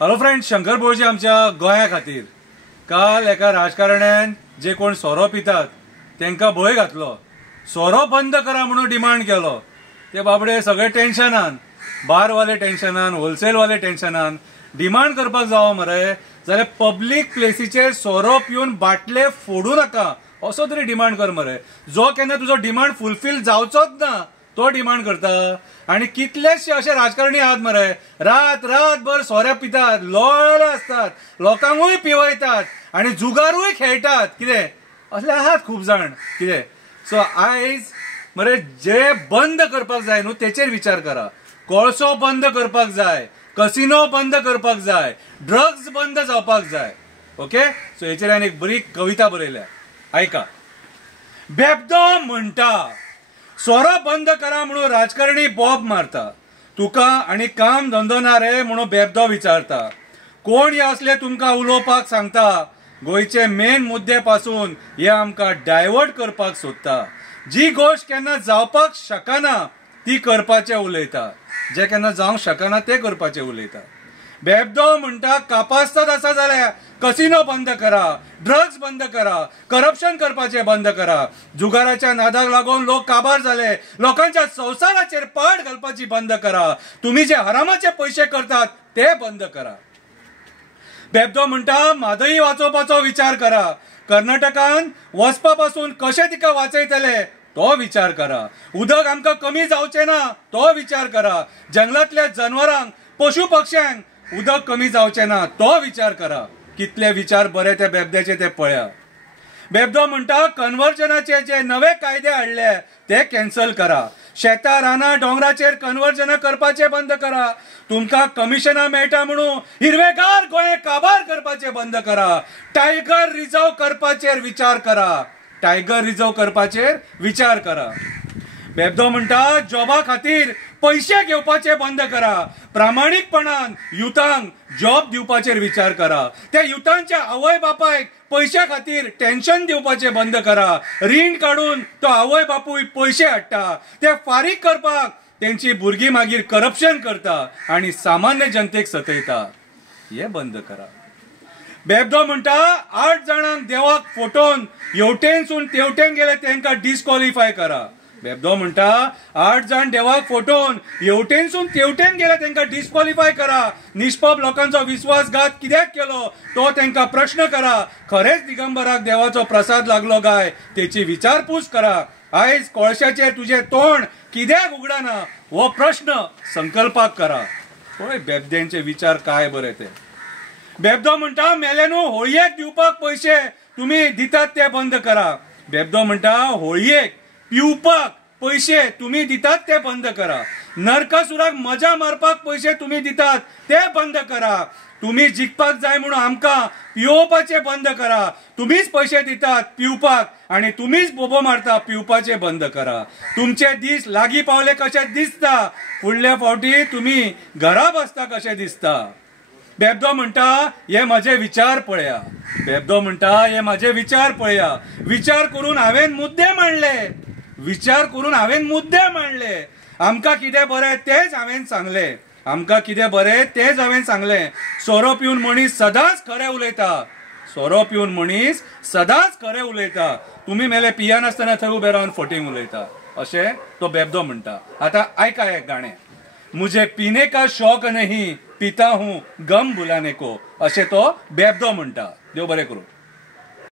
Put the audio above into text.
Hello friends, Shankar बोळजी आमच्या गोंया खातीर काल एका राजकारण्यान जे कोण सोरो पितात तांकां भंय घातलो. सोरो बंद करा म्हणून डिमांड केलो. ते बाबडे सगळे टेन्शनान, बारवाले टेन्शनान, होलसेलवाले टेन्शनान. डिमांड करपाक जावो मरे जाल्यार पब्लीक प्लेसीचेर सोरो पिवन बाटले फोडू नका असो तरी डिमांड कर मरे. जो केन्ना तुजो डिमांड फुलफील जावचोच ना तो डिमांड करता. आणि कितलेशे असे राजकारणी आहात मरे, रातभर सोऱ्या पितात, लोळले असतात, लोकांकूय पिवयतात आणि जुगारूय खेळटात. कितें असले आहात खूब जाण. कितें सो आयज मरे जे बंद करपाक जाय न्हू तेचेर विचार करा. कोळसो बंद करपाक जाय, कसिनो बंद करपाक जाय, ड्रग्स बंद जावपाक जाय. ओके, सो हेचेर हांवें एक बरी कविता बरयल्या, ऐका. बेबदो म्हणटा सोरो बंद करा म्हणून राजकारणी बॉब मारता. तुका आणि काम धंदो ना रे म्हणून बेबदो विचारता. कोण हे असले तुमकां उलोवपाक सांगता. गोंयचे मेन मुद्दे पासून हे आमकां डायवर्ट करपाक सोदता. जी गोष्ट केन्ना जावपाक शकना ती करपाचे उलयता, जे केन्ना जावंक शकना ते करपाचे उलयता. बेबदो म्हणटा कापासतात आसा जाल्यार कसिनो बंद करा, ड्रग्स बंद करा, करप्शन करपाचे बंद करा. जुगाराच्या नादाक लागून लोक काबार झाले, लोकांच्या संसाराचेर पाड घालपाची बंद करा. तुम्ही जे हरामाचे पैसे करतात ते बंद करा. बेबदो म्हणटा म्हादई वाचोवपाचो विचार करा. कर्नाटकान वचपा पासून कशे तिका वाचयतले तो विचार करा. उदक आमकां कमी जावचे ना तो विचार करा. जंगलातल्या जनावरांक, पशु पक्ष्यांक उदक कमी जावचे ना तो विचार करा. कितले विचार बरे त्या बेबद्याचे ते पळया. बेबदो म्हणटा कन्वर्जनाचे जे नवे कायदे हाडले ते कॅन्सल करा. शेतां रानां डोंगराचेर कन्वर्जना करपाचे बंद करा. तुमकां कमिशनां मेळटा म्हणून हिरवेगार गोंय काबार करपाचे बंद करा. टायगर रिझर्व करपाचेर विचार करा. टायगर रिझर्व करपाचेर विचार करा. बेबदो म्हणटा जॉबा खातीर पैसे घेवपाचे बंद करा. प्रामाणिकपणान युथांक जॉब दिवपाचेर विचार करा. त्या युथांच्या आवय बापायक पैशा खातीर टेन्शन दिवपाचे बंद करा. रीण काढून तो आवय बापूय पैसे हाडटा, ते फारीक करपाक तेंची भुरगीं मागीर करप्शन करता आणि सामान्य जनतेक सतयता. हे बंद करा. बेबदो म्हणटा 8 जाणांक देवाक फोटोवन हेवटेनसून तेवटेन गेले तांकां डिस्क्वॉलिफाय करा. बेबदो म्हणटा 8 जाण देवाक फोटोवन हेवटेनसून तेवटेन गेले तांकां डिस्क्वॉलिफाय करा. निष्पाप लोकांचो विश्वासघात कित्याक केलो तो तांकां प्रश्न करा. खरेच दिगंबराक देवाचो प्रसाद लागलो काय तेची विचारपूस करा. आयज कोळशाचेर तुझे तोंड कित्याक उगडाना हो प्रश्न संकल्पाक करा. पळय बेबद्यांचे विचार काय बरे ते. बेबदो म्हणटा मेलेनू होळयेक दिवपाक पैसे तुम्ही दितात ते बंद करा. बेबदो म्हणटा होळयेक पिवपाक पैसे तुम्ही दितात ते बंद करा. नरकासुराक मजा मारपाक पैसे तुम्ही दितात ते बंद करा. तुम्ही जिखपाक जाय म्हणून आमकां पिवपाचे बंद करा. तुम्हीच पैसे दितात पिवपाक आणि तुम्हीच बोबो मारता पिवपाचे बंद करा. तुमचे दीस लागीं पावले कशे दिसता, फुडल्या फावटी तुम्ही घरा बसता कशे दिसता. बेबदो म्हणटा हे माझे विचार पळया. बेबदो म्हणटा हे माझे विचार पळया. विचार करून हांवें मुद्दे मांडले. विचार करून हांवें मुद्दे मांडले. आमकां कितें बरें तेच हांवें सांगले. आमकां कितें बरें तेच हांवें सांगलें. सोरो पिवन मनीस सदांच खरें उलयता. सोरो पिवन मनीस सदांच खरें उलयता. तुम्ही मेले पिया नासतना थंय उबे रावन फटींग उलयता अशें तो बेबदो म्हणटा. आतां आयका एक गाणें. मुझे पीने का शौक नहीं, पीता हूं गम भुलाने को अशें तो बेबदो म्हणटा. देव बरें करूं.